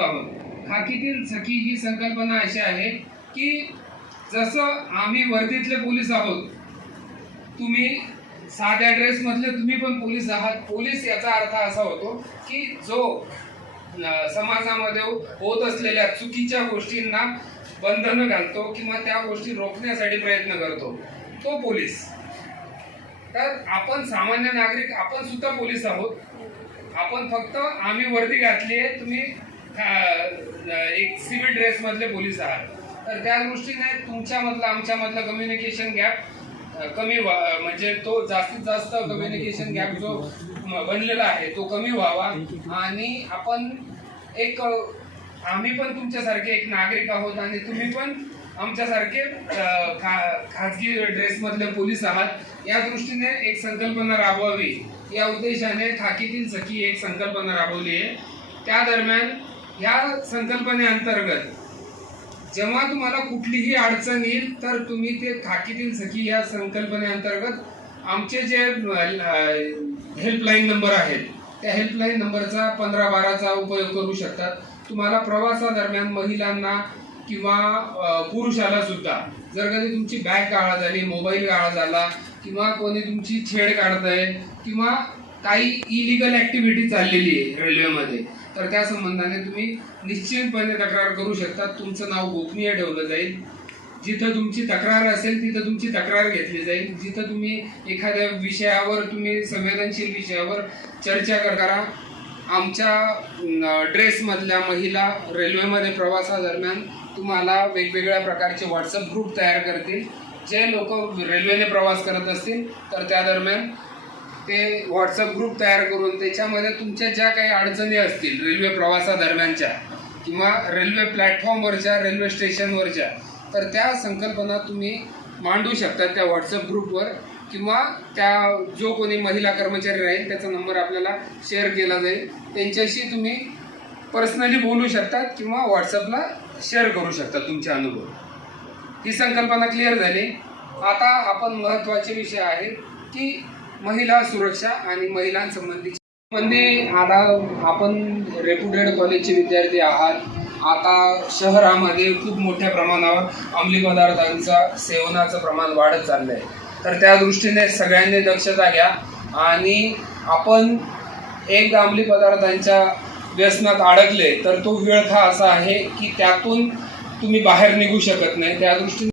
आहोत। खाकीतील सखी ही संकल्पना अशी आहे की जसं आम्ही वर्दीतले पोलीस आहोत, तुम्ही साध्या ड्रेस मधले तुम्ही पण पोलीस आहात। पोलीस याचा अर्थ असा होतो की जो समाजामध्ये होत असलेल्या चुकीच्या गोष्टींना बंधन घालतो किंवा त्या गोष्टी रोखण्यासाठी प्रयत्न करतो, तो पोलीस। तर आपण सामान्य नागरिक, आपण सुद्धा पोलीस आहोत। आपण फक्त आम्ही वर्दी घातली आहे, तुम्ही एक सिव्हिल ड्रेस मधले पोलीस आहात। तर त्या दृष्टीने तुमच्यामधला आमच्यामधला कम्युनिकेशन गॅप कमी म्हणजे तो जास्तीत जास्त कम्युनिकेशन गॅप जो बनलेला आहे तो कमी व्हावा। आणि आपण एक आम्ही पण तुमच्यासारखे एक नागरिक आहोत आणि तुम्ही पण आमच्यासारखे खाजगी ड्रेस मधले पोलीस आहात। या दृष्टीने एक संकल्पना राबवावी या उद्देशाने खाकीतील सखी एक संकल्पना राबवली आहे। त्या दरम्यान या संकल्पनेअंतर्गत जेव्हा तुम्हाला कुठलीही अडचण येईल तर तुम्ही ते खाकीतील सखी या संकल्पनेअंतर्गत आमचे जे हेल्पलाईन नंबर आहेत त्या हेल्पलाईन नंबरचा 1512चा उपयोग करू शकतात। तुम्हाला प्रवासादरम्यान महिलांना किंवा पुरुषाला सुद्धा जर कधी तुमची बॅग गाळा झाली, मोबाईल गाळा झाला किंवा कोणी तुमची छेड काढतंय किंवा काही इलिगल ऍक्टिव्हिटी चाललेली आहे रेल्वेमध्ये, तर त्या संबंधाने तुम्ही निश्चितपणे तक्रार करू शकता। तुमचं नाव गोपनीय ठेवलं जाईल। जिथं तुमची तक्रार असेल तिथं तुमची तक्रार घेतली जाईल। जिथं तुम्ही एखाद्या विषयावर, तुम्ही संवेदनशील विषयावर चर्चा करा। आमच्या ड्रेसमधल्या महिला रेल्वेमध्ये प्रवासादरम्यान तुम्हाला वेगवेगळ्या प्रकारचे व्हॉट्सअप ग्रुप तयार करतील। जे लोक रेल्वेने प्रवास करत असतील तर त्या दरम्यान ते व्हॉट्सअप ग्रुप तयार करून त्याच्यामध्ये तुमच्या ज्या काही अडचणी असतील रेल्वे प्रवासादरम्यानच्या किंवा रेल्वे प्लॅटफॉर्मवरच्या, रेल्वे स्टेशनवरच्या, तर त्या संकल्पना तुम्ही मांडू शकता त्या व्हॉट्सअप ग्रुपवर किंवा त्या जो कोणी महिला कर्मचारी राहील त्याचा नंबर आपल्याला शेअर केला जाईल। त्यांच्याशी तुम्ही पर्सनली बोलू शकता किंवा व्हॉट्सअपला शेअर करू शकता तुमचे अनुभव। ही संकल्पना क्लिअर झाली। आता आपण महत्त्वाचे विषय आहेत की महिला सुरक्षा आणि महिलांसंबंधी आता आपण रेप्युटेड कॉलेजचे विद्यार्थी आहात। आता शहरामध्ये खूप मोठ्या प्रमाणावर अंमली पदार्थांचा सेवनाचं प्रमाण वाढत चाललं आहे। तर त्या दृष्टीने सगळ्यांनी दक्षता घ्या आणि आपण एकदा अंमली पदार्थांच्या व्यसनात अडकले तर तो विळखा असा आहे की त्यातून तुम्ही बाहेर निघू शकत नाही। त्या दृष्टीने